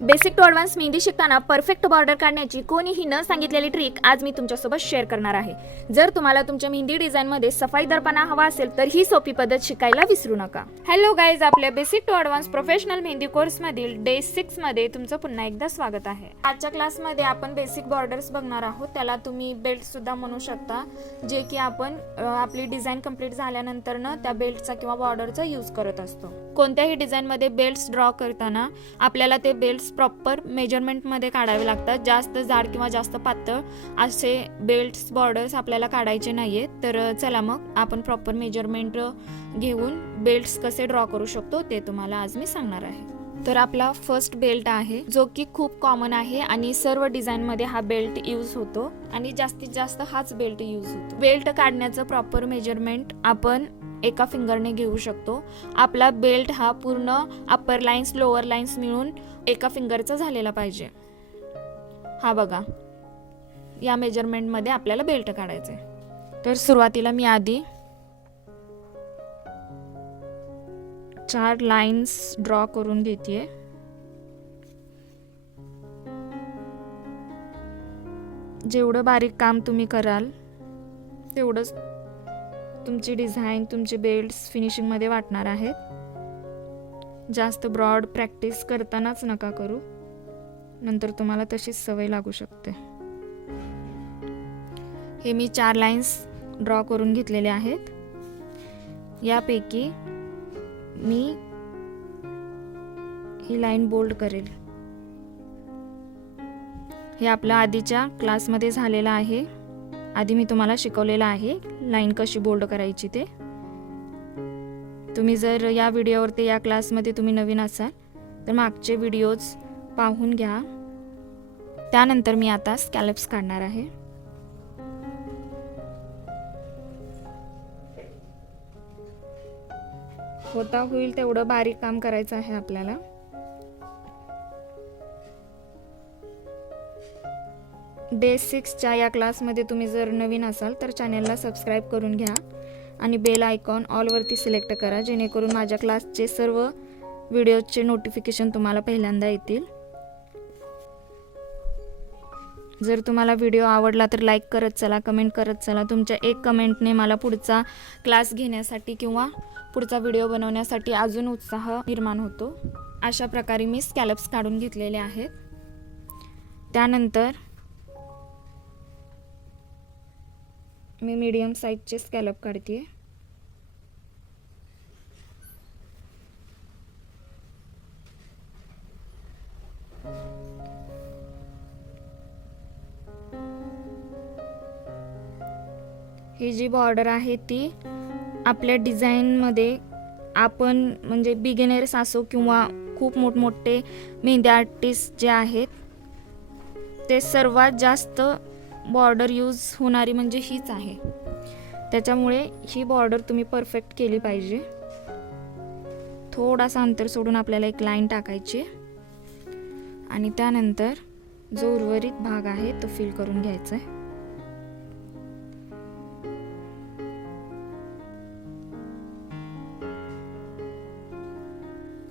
Basic to advance mehndi शिकताना perfect border काढण्याची कोणीही न सांगितलेली ट्रिक आज मी तुमच्यासोबत शेअर करणार आहे. जर तुम्हाला तुमच्या मेहंदी डिझाईनमध्ये सफाईदारपणा हवा असेल तर ही सोपी पद्धत शिकायला विसरू नका. हॅलो गाईज, आपल्या basic to advance professional mehndi कोर्समधील डे 6 मध्ये तुमचं पुन्हा एकदा स्वागत आहे. आजच्या क्लासमध्ये आपण बेसिक बॉर्डर्स बघणार आहोत. त्याला तुम्ही बेल्ट सुद्धा म्हणू शकता, जे की आपण आपली डिझाईन कंप्लीट झाल्यानंतर त्या बेल्टचा किंवा बॉर्डरचा यूज करत असतो. कोणत्याही डिझाईनमध्ये बेल्ट्स ड्रॉ करताना आपल्याला ते बेल्ट्स प्रॉपर मेजरमेंटमध्ये काढावे लागतात. जास्त जाड किंवा जास्त पातळ असे बेल्ट्स बॉर्डर्स आपल्याला काढायचे नाहीये. तर चला मग आपण प्रॉपर मेजरमेंट घेऊन बेल्ट्स कसे ड्रॉ करू शकतो ते तुम्हाला आज मी सांगणार आहे. तर आपला फर्स्ट बेल्ट आहे, जो की खूप कॉमन आहे आणि सर्व डिझाईनमध्ये हा बेल्ट यूज होतो आणि जास्तीत जास्त हाच बेल्ट यूज होतो. बेल्ट काढण्याचं प्रॉपर मेजरमेंट आपण एका फिंगरने घेऊ शकतो. आपला बेल्ट हा पूर्ण अप्पर लाईन्स लोअर लाईन्स मिळून एका फिंगरचा झालेला पाहिजे. हा बघा, या मेजरमेंटमध्ये आपल्याला बेल्ट काढायचे. तर सुरुवातीला मी आधी 4 लाईन्स ड्रॉ करून घेते. जेवढं बारीक काम तुम्ही कराल तेवढंच तुमची डिझाईन, तुमचे बेल्ट्स फिनिशिंगमध्ये वाटणार आहेत. जास्त ब्रॉड प्रॅक्टिस करतानाच नका करू, नंतर तुम्हाला तशीच सवय लागू शकते. हे मी 4 लाईन्स ड्रॉ करून घेतलेले आहेत. यापैकी मी ही लाईन बोल्ड करेल. हे आपलं आधीच्या क्लासमध्ये झालेलं आहे. आधी मी तुम्हाला शिकवलेलं आहे लाईन कशी बोल्ड करायची ते. तुम्ही जर या व्हिडिओवरती या क्लासमध्ये तुम्ही नवीन असाल तर मागचे व्हिडिओज पाहून घ्या. त्यानंतर मी आता स्कॅलप्स काढणार आहे. होता होईल तेवढं बारीक काम करायचं आहे आपल्याला. डे 6च्या या क्लासमध्ये तुम्ही जर नवीन असाल तर चॅनेलला सबस्क्राईब करून घ्या आणि बेल आयकॉन ऑलवरती सिलेक्ट करा, जेणेकरून माझ्या क्लासचे सर्व व्हिडिओचे नोटिफिकेशन तुम्हाला पहिल्यांदा येतील. जर तुम्हाला व्हिडिओ आवडला तर लाईक करत चला, कमेंट करत चला. तुमच्या एक कमेंटने मला पुढचा क्लास घेण्यासाठी किंवा पुढचा व्हिडिओ बनवण्यासाठी अजून उत्साह निर्माण होतो. अशा प्रकारे मी स्कॅलप्स काढून घेतलेले आहेत. त्यानंतर मी मीडियम साईजचे स्कॅलप काढते. ही जी बॉर्डर आहे ती आपल्या डिझाईनमध्ये आपण म्हणजे बिगिनर्स असो किंवा खूप मोठमोठे मेहंदी आर्टिस्ट जे आहेत ते सर्वात जास्त बॉर्डर यूज होणारी म्हणजे हीच आहे. त्याच्यामुळे ही बॉर्डर तुम्ही परफेक्ट केली पाहिजे. थोडासा अंतर सोडून आपल्याला एक लाईन टाकायची आणि त्यानंतर जो उर्वरित भाग आहे तो फिल करून घ्यायचा आहे.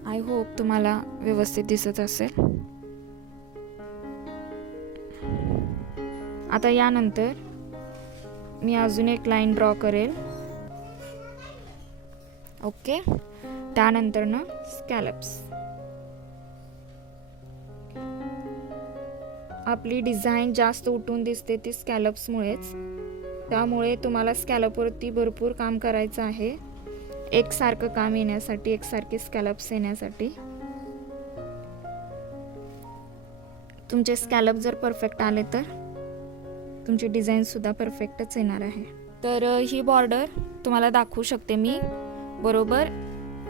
आय होप तुम्हाला व्यवस्थित दिसत असेल. आता यानंतर मी अजून एक लाईन ड्रॉ करेल. ओके, त्यानंतर स्कॅलप्स. आपली डिझाईन जास्त उठून दिसते ती स्कॅलप्समुळेच. त्यामुळे तुम्हाला स्कॅलपवरती भरपूर काम करायचं आहे, एकसारखं काम येण्यासाठी, एकसारखे स्कॅलप्स येण्यासाठी. तुमचे स्कॅलप जर परफेक्ट आले तर तुमची डिझाईन सुद्धा परफेक्टच येणार आहे. तर ही बॉर्डर तुम्हाला दाखवू शकते मी. बरोबर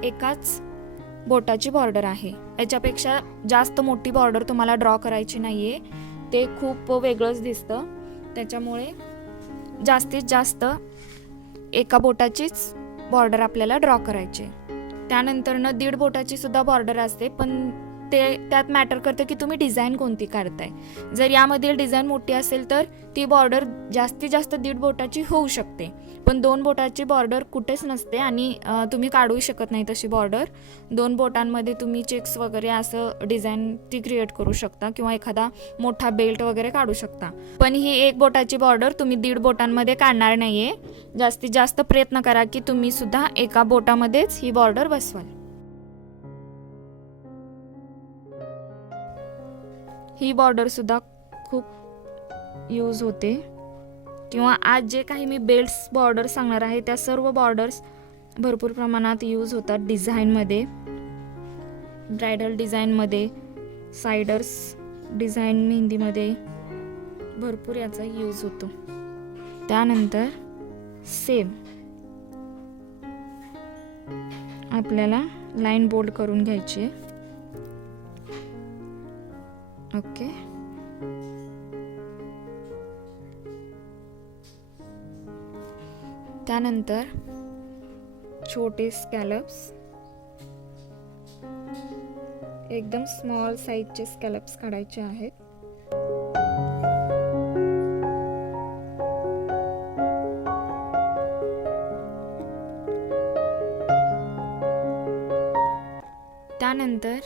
एकाच बोटाची बॉर्डर आहे. याच्यापेक्षा जास्त मोठी बॉर्डर तुम्हाला ड्रॉ करायची नाहीये, ते खूप वेगळंच दिसतं. त्याच्यामुळे जास्तीत जास्त एका बोटाचीच बॉर्डर आपल्याला ड्रॉ करायची. त्यानंतर 1.5 बोटाची सुद्धा बॉर्डर असते, पण ते त्यात मॅटर करतं की तुम्ही डिझाईन कोणती काढताय. जर यामधील डिझाईन मोठी असेल तर ती बॉर्डर जास्तीत जास्त 1.5 बोटाची होऊ शकते, पण 2 बोटाची बॉर्डर कुठेच नसते आणि तुम्ही काढू शकत नाही तशी बॉर्डर. 2 बोटांमध्ये तुम्ही चेक्स वगैरे असं डिझाईन ती क्रिएट करू शकता किंवा एखादा मोठा बेल्ट वगैरे काढू शकता. पण ही 1 बोटाची बॉर्डर तुम्ही 1.5 बोटांमध्ये काढणार नाहीये. जास्तीत जास्त प्रयत्न करा की तुम्ही सुद्धा एका बोटामध्येच ही बॉर्डर बसवाल. ही बॉर्डर सुद्धा खूप यूज होते किंवा आज जे काही मी बेल्ट्स बॉर्डर सांगणार आहे त्या सर्व बॉर्डर्स भरपूर प्रमाणात यूज होतात डिझाईनमध्ये, ब्रायडल डिझाईनमध्ये, सायडर्स डिझाईन मेहंदीमध्ये भरपूर याचा यूज होतो. त्यानंतर सेम आपल्याला लाईन बोल्ड करून घ्यायची आहे. ओके, त्यानंतर छोटे स्कॅलप्स, एकदम स्मॉल साईजचे स्कॅलप्स काढायचे आहेत. त्यानंतर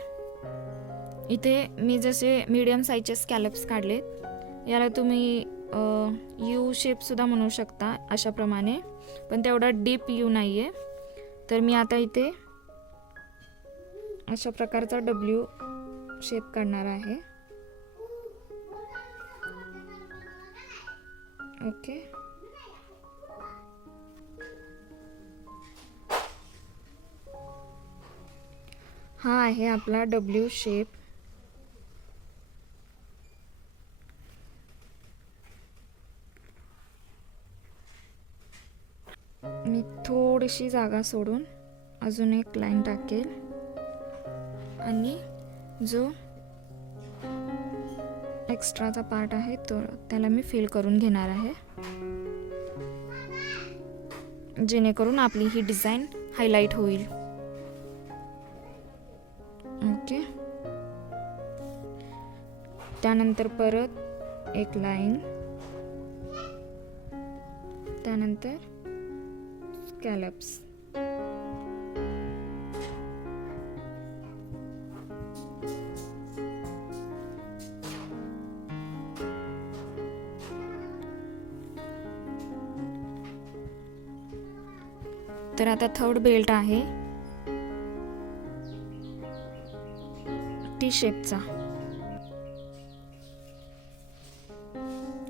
इथे मी जसे मीडियम साईजचे स्कॅलप्स काढलेत, याला तुम्ही यू शेप सुद्धा म्हणू शकता अशाप्रमाणे, पण तेवढा डीप यू नाही आहे. तर मी आता इथे अशा प्रकारचा डब्ल्यू शेप काढणार आहे. ओके, हा आहे आपला डब्ल्यू शेप. मी थोडीशी जागा सोडून अजून एक लाईन टाकेल आणि जो एक्स्ट्राचा पार्ट आहे तो त्याला मी फिल करून घेणार आहे, जेणेकरून आपली ही डिझाईन हायलाइट होईल. ओके, त्यानंतर परत एक लाईन, त्यानंतर स्कॅलप्स. तर आता थर्ड बेल्ट आहे टी शेपचा.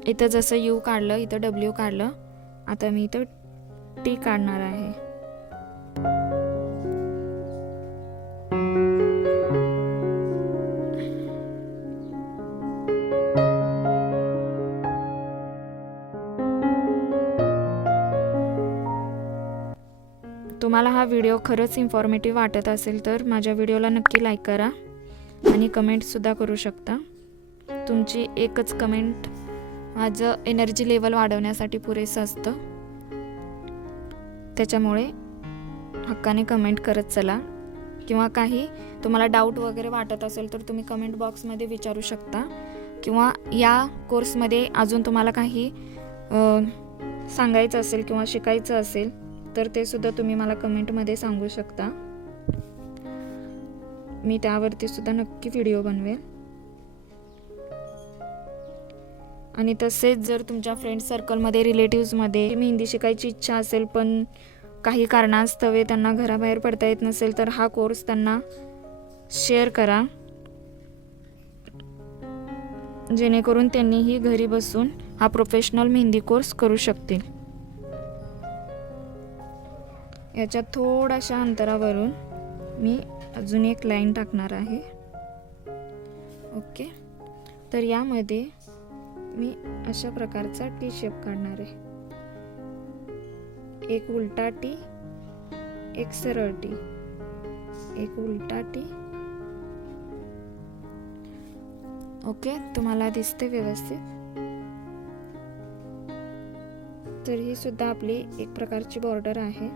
इथं जसं यू काढलं, इथं डब्ल्यू काढलं, आता मी इथं टी काढणार आहे. तुम्हाला हा व्हिडिओ खरंच इन्फॉर्मेटिव्ह वाटत असेल तर माझ्या व्हिडिओला नक्की लाईक करा आणि कमेंटसुद्धा करू शकता. तुमची एकच कमेंट माझं एनर्जी लेवल वाढवण्यासाठी पुरेसं असतं, त्याच्यामुळे हक्काने कमेंट करत चला. किंवा काही तुम्हाला डाऊट वगैरे वाटत असेल तर तुम्ही कमेंट बॉक्समध्ये विचारू शकता, किंवा या कोर्समध्ये अजून तुम्हाला काही सांगायचं असेल किंवा शिकायचं असेल तर ते सुद्धा तुम्ही मला कमेंटमध्ये सांगू शकता. मी त्यावरती सुद्धा नक्की व्हिडिओ बनवेल. आणि तसेच जर तुमच्या फ्रेंड सर्कलमध्ये, रिलेटिव्समध्ये मेहंदी शिकायची इच्छा असेल पण काही कारणास्तव त्यांना घराबाहेर पडता येत नसेल तर हा कोर्स त्यांना शेअर करा, जेणेकरून त्यांनीही घरी बसून हा प्रोफेशनल मेहंदी कोर्स करू शकतील. याच्या थोड्याशा अंतरावरून मी अजून एक लाईन टाकणार आहे. ओके, तर यामध्ये मी अशा प्रकारचा टी शेप काढणार आहे. एक उलटा टी, एक सरळ टी, एक उलटा टी. ओके, तुम्हाला दिसते व्यवस्थित? तर ही सुद्धा आपली एक प्रकारची बॉर्डर आहे.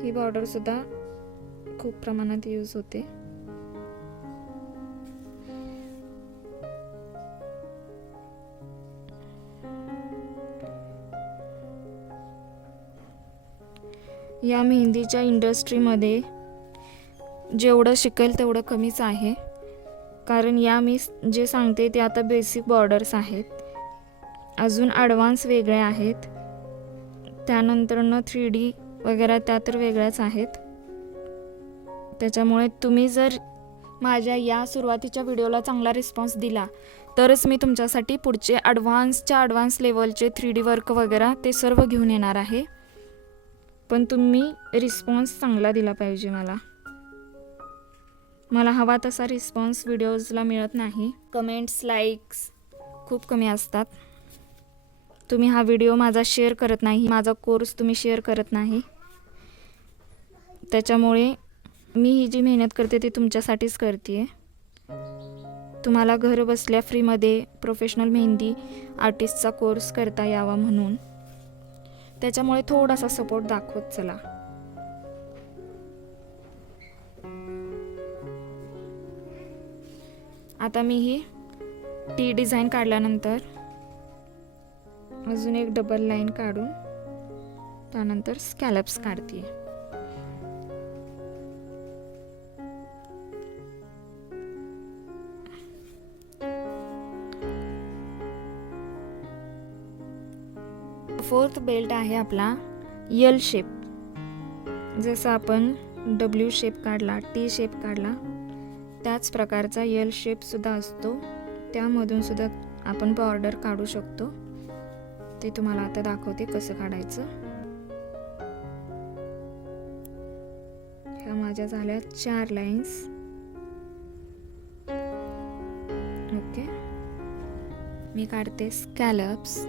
ही बॉर्डर सुद्धा खूप प्रमाणात यूज होते. या मेहंदीच्या इंडस्ट्रीमध्ये जेवढं शिकेल तेवढं कमीच आहे, कारण या मी जे सांगते ते आता बेसिक बॉर्डर्स आहेत. अजून ॲडव्हान्स वेगळे आहेत, त्यानंतरनं 3D वगैरे त्या तर वेगळ्याच आहेत. त्याच्यामुळे तुम्ही जर माझ्या या सुरुवातीच्या व्हिडिओला चांगला रिस्पॉन्स दिला तरच मी तुमच्यासाठी पुढचे ॲडव्हान्स लेवलचे 3D वर्क वगैरे ते सर्व घेऊन येणार आहे. पण तुम्ही रिस्पॉन्स चांगला दिला पाहिजे. मला हवा तसा रिस्पॉन्स व्हिडिओजला मिळत नाही. कमेंट्स, लाईक्स खूप कमी असतात. तुम्ही हा व्हिडिओ माझा शेअर करत नाही, माझा कोर्स तुम्ही शेअर करत नाही. त्याच्यामुळे मी ही जी मेहनत करते ती तुमच्यासाठीच करते आहे. तुम्हाला घर बसल्या फ्रीमध्ये प्रोफेशनल मेहंदी आर्टिस्टचा कोर्स करता यावा म्हणून. त्याच्यामुळे थोडासा सपोर्ट दाखवत चला. आता मी ही टी डिझाईन काढल्यानंतर अजून एक डबल लाईन काढून त्यानंतर स्कॅलप्स काढते. फोर्थ बेल्ट आहे आपला यल शेप. जसं आपण W शेप काढला, T शेप काढला, त्याच प्रकारचा यल शेप सुद्धा असतो. त्यामधून सुद्धा आपण बॉर्डर काढू शकतो. ते तुम्हाला आता दाखवते कसं काढायचं. ह्या माझ्या झाल्या 4 लाईन्स. ओके, मी काढते स्कॅलप्स.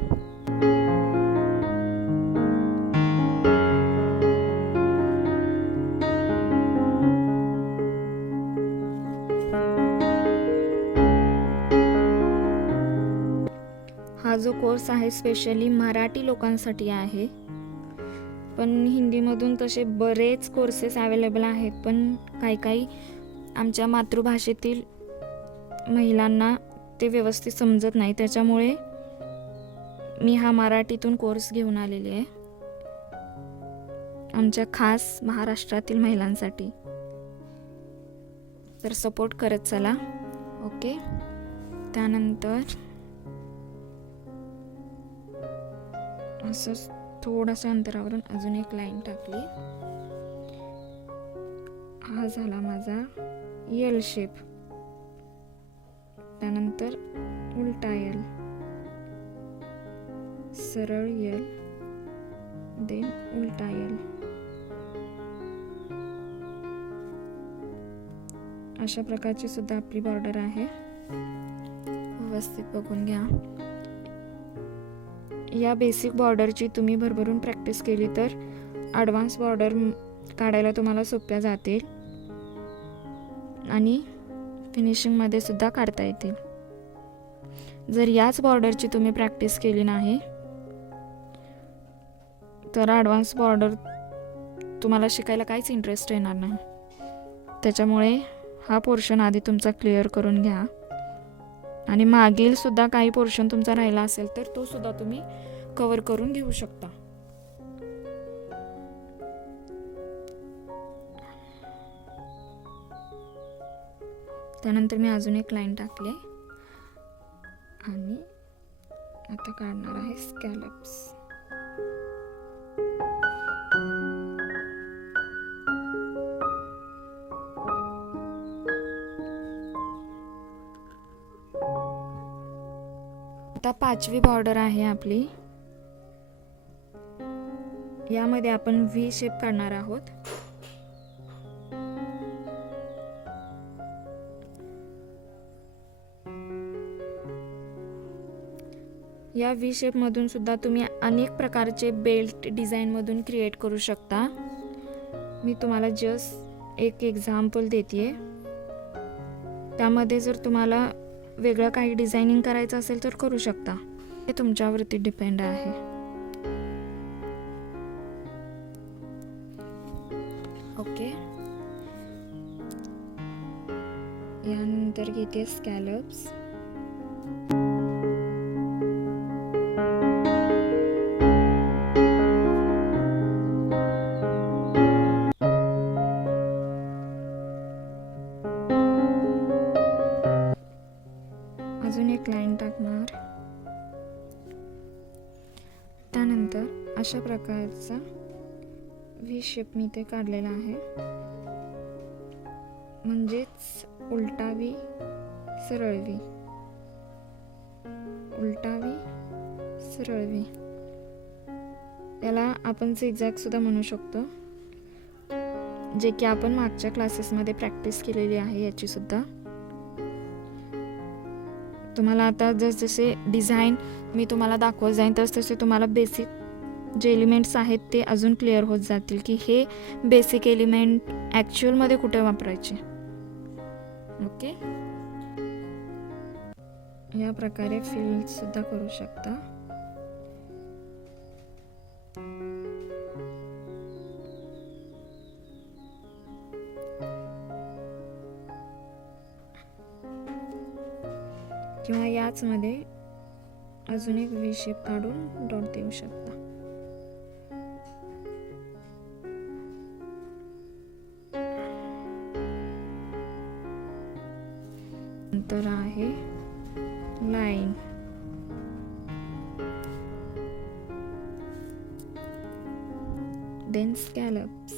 हा जो कोर्स आहे स्पेशली मराठी लोकांसाठी आहे, पण हिंदीमधून तसे बरेच कोर्सेस अवेलेबल आहेत. पण काही आमच्या मातृभाषेतील महिलांना ते व्यवस्थित समजत नाही. त्याच्यामुळे मी हा मराठीतून कोर्स घेऊन आलेली आहे आमच्या खास महाराष्ट्रातील महिलांसाठी. तर सपोर्ट करत चला. ओके, त्यानंतर असं थोड्याशा अंतरावरून अजून एक लाईन टाकली. हा झाला माझा यल शेप. त्यानंतर उलटा यल, सरळ यल, देन उलटा यल. अशा प्रकारची सुद्धा आपली बॉर्डर आहे. व्यवस्थित बघून घ्या. या बेसिक बॉर्डरची तुम्ही भरभरून प्रॅक्टिस केली तर ॲडव्हान्स बॉर्डर काढायला तुम्हाला सोप्या जातील आणि फिनिशिंगमध्ये सुद्धा काढता येतील. जर याच बॉर्डरची तुम्ही प्रॅक्टिस केली नाही तर ॲडव्हान्स बॉर्डर तुम्हाला शिकायला काहीच इंटरेस्ट येणार नाही. त्याच्यामुळे हा पोर्शन आधी तुमचा क्लिअर करून घ्या. आणि मागील सुद्धा काही पोर्शन तुमचा राहिला असेल तर तो सुद्धा तुम्ही कव्हर करून घेऊ शकता. त्यानंतर मी अजून एक लाईन टाकले आणि आता काढणार आहे स्कॅलप्स. आता 5वी बॉर्डर आहे आपली. यामध्ये आपण व्ही शेप काढणार आहोत. या व्ही शेप मधून सुद्धा तुम्ही अनेक प्रकारचे बेल्ट डिझाईन मधून क्रिएट करू शकता. मी तुम्हाला जस्ट एक एक्झाम्पल देते. त्यामध्ये जर तुम्हाला वेगळं काही डिझायनिंग करायचं असेल तर करू शकता. हे तुमच्यावरती डिपेंड आहे. ओके, यानंतर घेते स्कॅलप्स. अजून एक लाईन टाकणार. त्यानंतर अशा प्रकारचा व्ही शेप मी इथे काढलेला आहे, म्हणजेच उलटा व्ही, सरळ व्ही, उलटा व्ही, सरळ व्ही. याला आपण झिगझॅग सुद्धा म्हणू शकतो, जे की आपण मागच्या क्लासेसमध्ये प्रॅक्टिस केलेली आहे याची सुद्धा. तुम्हाला आता जसजसे डिझाईन मी तुम्हाला दाखवत जाईन तसतसे तुम्हाला बेसिक जे एलिमेंट्स आहेत ते अजून क्लिअर होत जातील की हे बेसिक एलिमेंट ॲक्च्युअलमध्ये कुठे वापरायचे. ओके, या प्रकारे फिल सुद्धा करू शकता. किंवा याचमध्ये अजून एक व्ही शेप काढून डॉट देऊ शकता. नंतर आहे लाईन, देन स्कॅलप्स,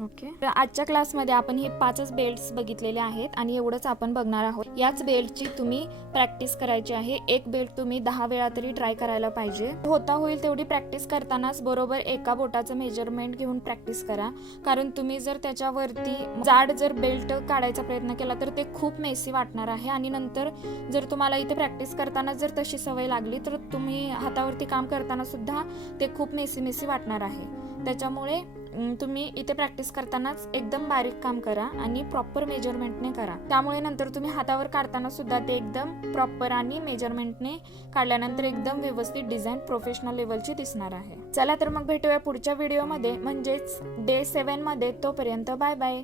ओके. तर आजच्या क्लासमध्ये आपण हे 5च बेल्ट्स बघितलेले आहेत आणि एवढंच आपण बघणार आहोत. याच बेल्टची तुम्ही प्रॅक्टिस करायची आहे. एक बेल्ट तुम्ही 10 वेळा तरी ट्राय करायला पाहिजे. होता होईल तेवढी प्रॅक्टिस करतानाच बरोबर एका बोटाचं मेजरमेंट घेऊन प्रॅक्टिस करा, कारण तुम्ही जर त्याच्यावरती जाड जर बेल्ट काढायचा प्रयत्न केला तर ते खूप मेसी वाटणार आहे आणि नंतर जर तुम्हाला इथे प्रॅक्टिस करताना जर तशी सवय लागली तर तुम्ही हातावरती काम करताना सुद्धा ते खूप मेसी वाटणार आहे. त्याच्यामुळे तुम्ही इथे प्रॅक्टिस करतानाच एकदम बारीक काम करा आणि प्रॉपर मेजरमेंटने करा. त्यामुळे नंतर तुम्ही हातावर काढताना सुद्धा ते एकदम प्रॉपर आणि मेजरमेंटने काढल्यानंतर एकदम व्यवस्थित डिझाईन प्रोफेशनल लेवलची दिसणार आहे. चला तर मग भेटूया पुढच्या व्हिडिओमध्ये, म्हणजेच डे 7 मध्ये. तोपर्यंत बाय बाय.